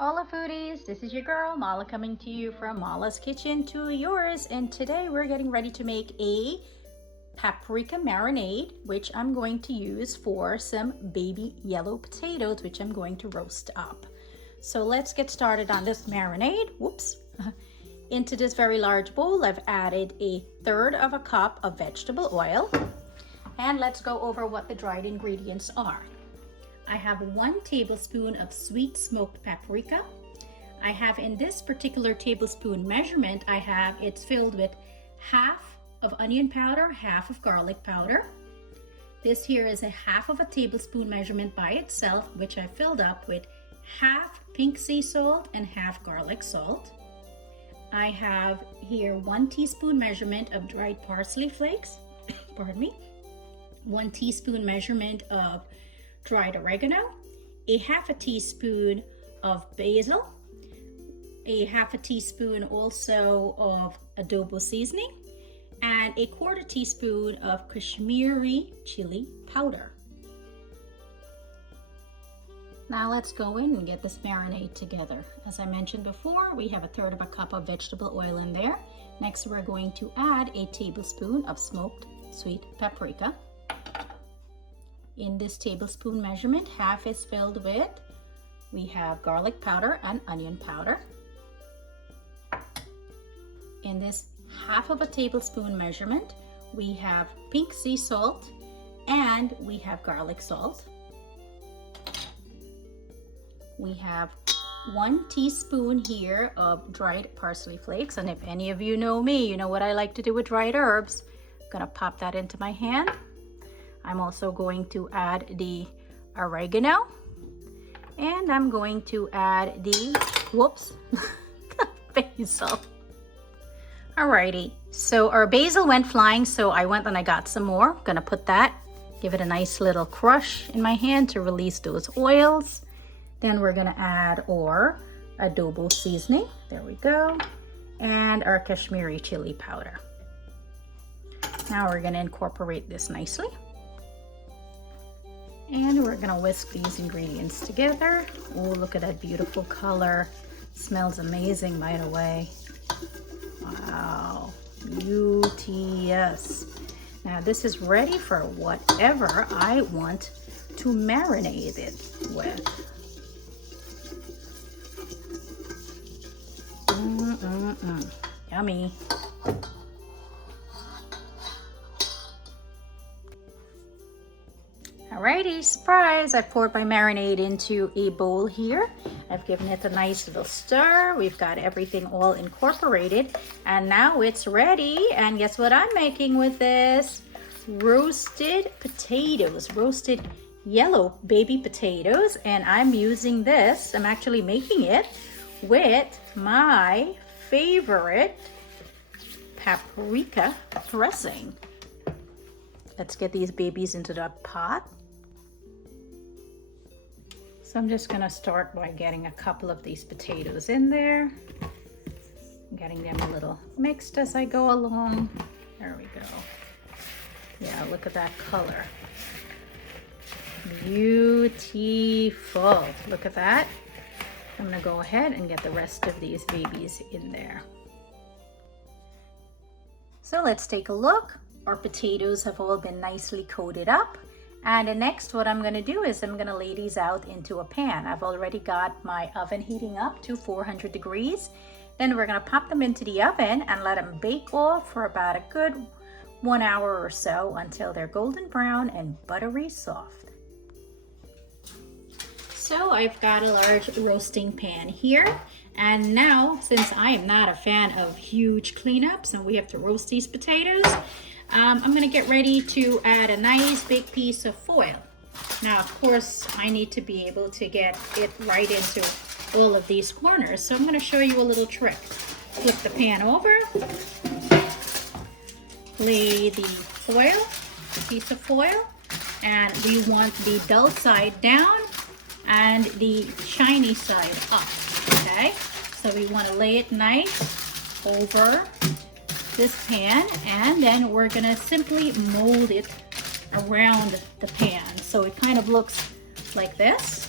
Hola foodies, this is your girl Mala coming to you from Mala's Kitchen to yours, and today we're getting ready to make a paprika marinade, which I'm going to use for some baby yellow potatoes, which I'm going to roast up. So let's get started on this marinade. Whoops. Into this very large bowl, I've added 1/3 of a cup of vegetable oil, and let's go over what the dried ingredients are. I have 1 tablespoon of sweet smoked paprika. I have, in this particular tablespoon measurement, it's filled with half of onion powder, half of garlic powder. This here is a half of a tablespoon measurement by itself, which I filled up with half pink sea salt and half garlic salt. I have here 1 teaspoon measurement of dried parsley flakes, pardon me, 1 teaspoon measurement of dried oregano, a half a teaspoon of basil, a half a teaspoon also of adobo seasoning, and a 1/4 teaspoon of Kashmiri chili powder. Now let's go in and get this marinade together. As I mentioned before, we have 1/3 of a cup of vegetable oil in there. Next, we're going to add a tablespoon of smoked sweet paprika. In this tablespoon measurement, half is filled with, we have garlic powder and onion powder. In this half of a tablespoon measurement, we have pink sea salt and we have garlic salt. We have 1 teaspoon here of dried parsley flakes, and if any of you know me, you know what I like to do with dried herbs. I'm gonna pop that into my hand. I'm also going to add the oregano, and I'm going to add the, basil. Alrighty, so our basil went flying, so I went and I got some more. I'm gonna put that, give it a nice little crush in my hand to release those oils. Then we're gonna add our adobo seasoning, there we go, and our Kashmiri chili powder. Now we're gonna incorporate this nicely. And we're gonna whisk these ingredients together. Oh, look at that beautiful color. Smells amazing, by the way. Wow, beauteous. Now this is ready for whatever I want to marinate it with. Yummy. Alrighty, surprise! I poured my marinade into a bowl here. I've given it a nice little stir. We've got everything all incorporated, and now it's ready. And guess what I'm making with this? Roasted potatoes, roasted yellow baby potatoes. And I'm using this, I'm actually making it with my favorite paprika dressing. Let's get these babies into the pot. So I'm just gonna start by getting a couple of these potatoes in there, getting them a little mixed as I go along. There we go. Yeah, look at that color. Beautiful. Look at that. I'm gonna go ahead and get the rest of these babies in there. So let's take a look. Our potatoes have all been nicely coated up. And next, what I'm gonna do is I'm gonna lay these out into a pan. I've already got my oven heating up to 400 degrees. Then we're gonna pop them into the oven and let them bake off for about a good 1 hour or so until they're golden brown and buttery soft. So I've got a large roasting pan here. And now, since I am not a fan of huge cleanups and we have to roast these potatoes, I'm gonna get ready to add a nice big piece of foil. Now, of course, I need to be able to get it right into all of these corners. So I'm gonna show you a little trick. Flip the pan over, lay the foil, a piece of foil, and we want the dull side down and the shiny side up, okay? So we wanna lay it nice over this pan, and then we're gonna simply mold it around the pan so it kind of looks like this.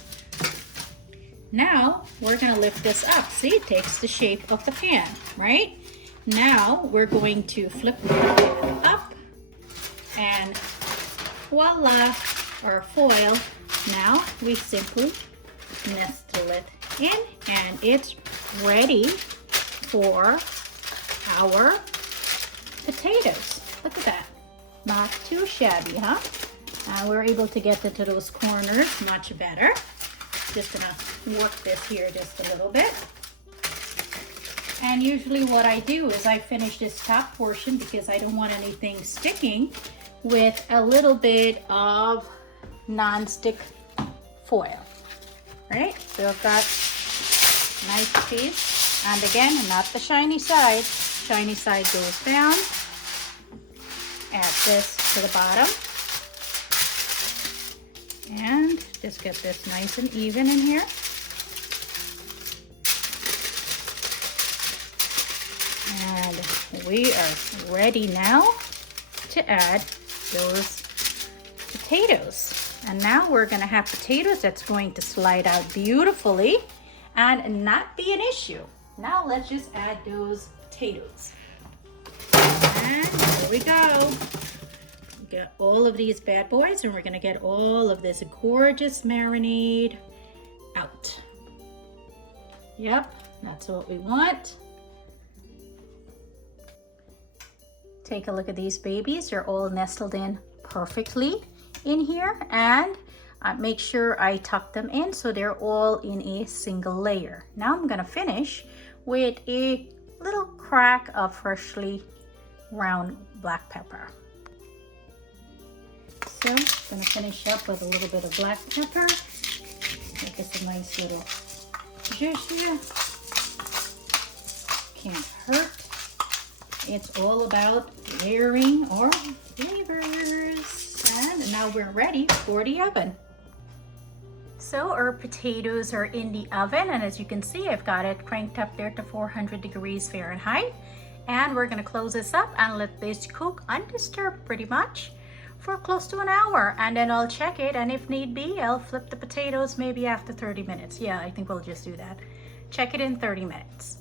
Now we're gonna lift this up. See, it takes the shape of the pan, right? Now we're going to flip the pan up and voila, our foil. Now we simply nestle it in and it's ready for our potatoes. Look at that. Not too shabby, huh? We're able to get into those corners much better. Just gonna work this here just a little bit. And usually what I do is I finish this top portion because I don't want anything sticking with a little bit of non-stick foil, right? So I've got a nice piece. And again, not the shiny side. Shiny side goes down. Add this to the bottom. And just get this nice and even in here. And we are ready now to add those potatoes. And now we're gonna have potatoes that's going to slide out beautifully and not be an issue. Now let's just add those potatoes. And here we go. Got all of these bad boys and we're gonna get all of this gorgeous marinade out. Yep, that's what we want. Take a look at these babies. They're all nestled in perfectly in here, and make sure I tuck them in so they're all in a single layer. Now I'm gonna finish with a little crack of freshly ground black pepper. So I'm gonna finish up with a little bit of black pepper. Make it a nice little zhuzh here. Can't hurt. It's all about layering our flavors. And now we're ready for the oven. So our potatoes are in the oven, and as you can see, I've got it cranked up there to 400 degrees Fahrenheit. And we're gonna close this up and let this cook undisturbed pretty much for close to an hour, and then I'll check it, and if need be, I'll flip the potatoes maybe after 30 minutes. Yeah, I think we'll just do that. Check it in 30 minutes.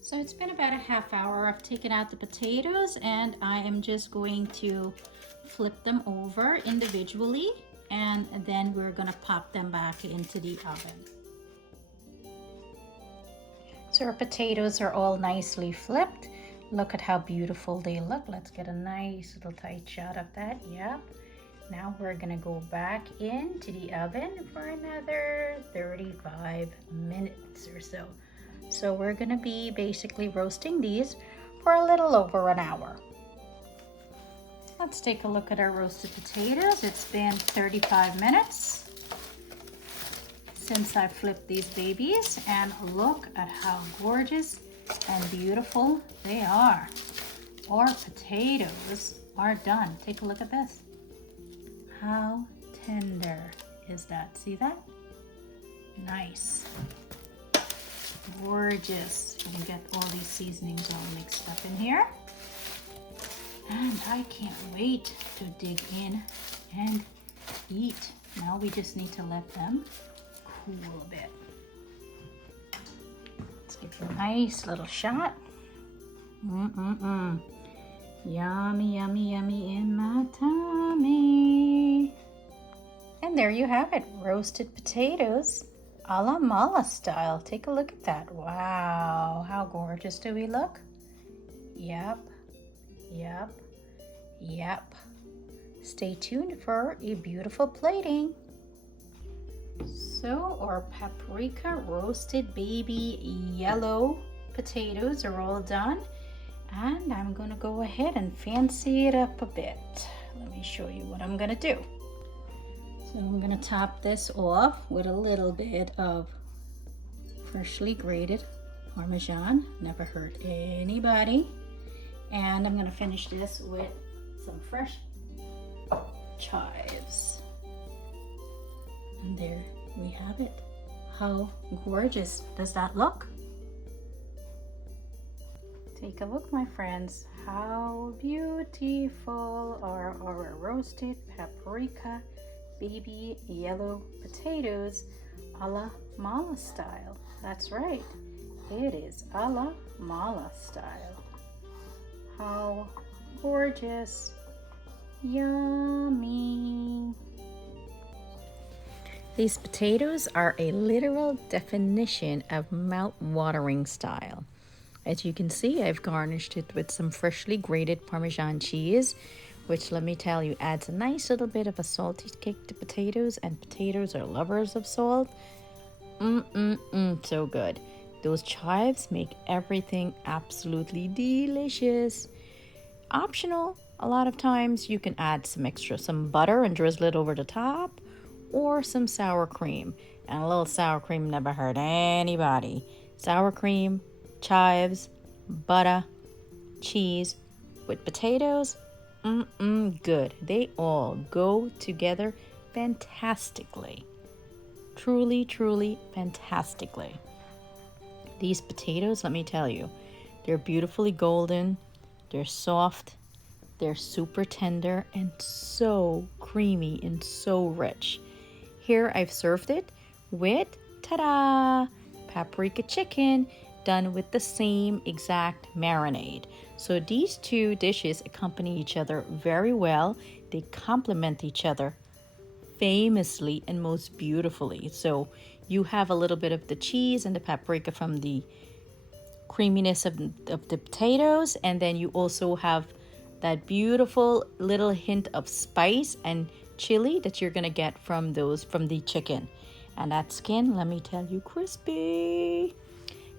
So it's been about a half hour. I've taken out the potatoes and I am just going to flip them over individually, and then we're gonna pop them back into the oven. So our potatoes are all nicely flipped. Look at how beautiful they look. Let's get a nice little tight shot of that. Yep. Now we're gonna go back into the oven for another 35 minutes or so. So we're gonna be basically roasting these for a little over an hour. Let's take a look at our roasted potatoes. It's been 35 minutes since I flipped these babies, and look at how gorgeous and beautiful they are. Our potatoes are done. Take a look at this. How tender is that? See that? Nice. Gorgeous. You can get all these seasonings all mixed up in here. And I can't wait to dig in and eat. Now we just need to let them cool a bit. Let's give it a nice little shot. Yummy, yummy, yummy in my tummy. And there you have it, roasted potatoes a la Mala style. Take a look at that. Wow, how gorgeous do we look? Yep, yep, yep. Stay tuned for a beautiful plating. So our paprika roasted baby yellow potatoes are all done, and I'm gonna go ahead and fancy it up a bit. Let me show you what I'm gonna do. So I'm gonna top this off with a little bit of freshly grated Parmesan, never hurt anybody. And I'm gonna finish this with some fresh chives. And there we have it. How gorgeous does that look? Take a look, my friends. How beautiful are our roasted paprika baby yellow potatoes a la Mala style. That's right. It is a la Mala style. How gorgeous. Yummy. These potatoes are a literal definition of mouth-watering style. As you can see, I've garnished it with some freshly grated Parmesan cheese, which, let me tell you, adds a nice little bit of a salty kick to potatoes, and potatoes are lovers of salt. So good. Those chives make everything absolutely delicious. Optional, a lot of times you can add some butter and drizzle it over the top, or some sour cream. And a little sour cream never hurt anybody. Sour cream, chives, butter, cheese with potatoes, good. They all go together fantastically. Truly, truly fantastically. These potatoes, let me tell you, they're beautifully golden, they're soft, they're super tender, and so creamy and so rich. Here I've served it with, ta-da, paprika chicken done with the same exact marinade. So these two dishes accompany each other very well. They complement each other famously and most beautifully. So you have a little bit of the cheese and the paprika from the creaminess of the potatoes, and then you also have that beautiful little hint of spice and chili that you're gonna get from the chicken. And that skin, let me tell you, crispy.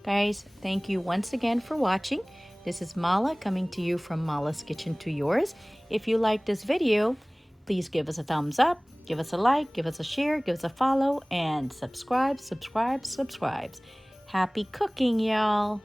Guys, thank you once again for watching. This is Mala coming to you from Mala's Kitchen to Yours. If you like this video, please give us a thumbs up, give us a like, give us a share, give us a follow, and subscribe. Happy cooking, y'all.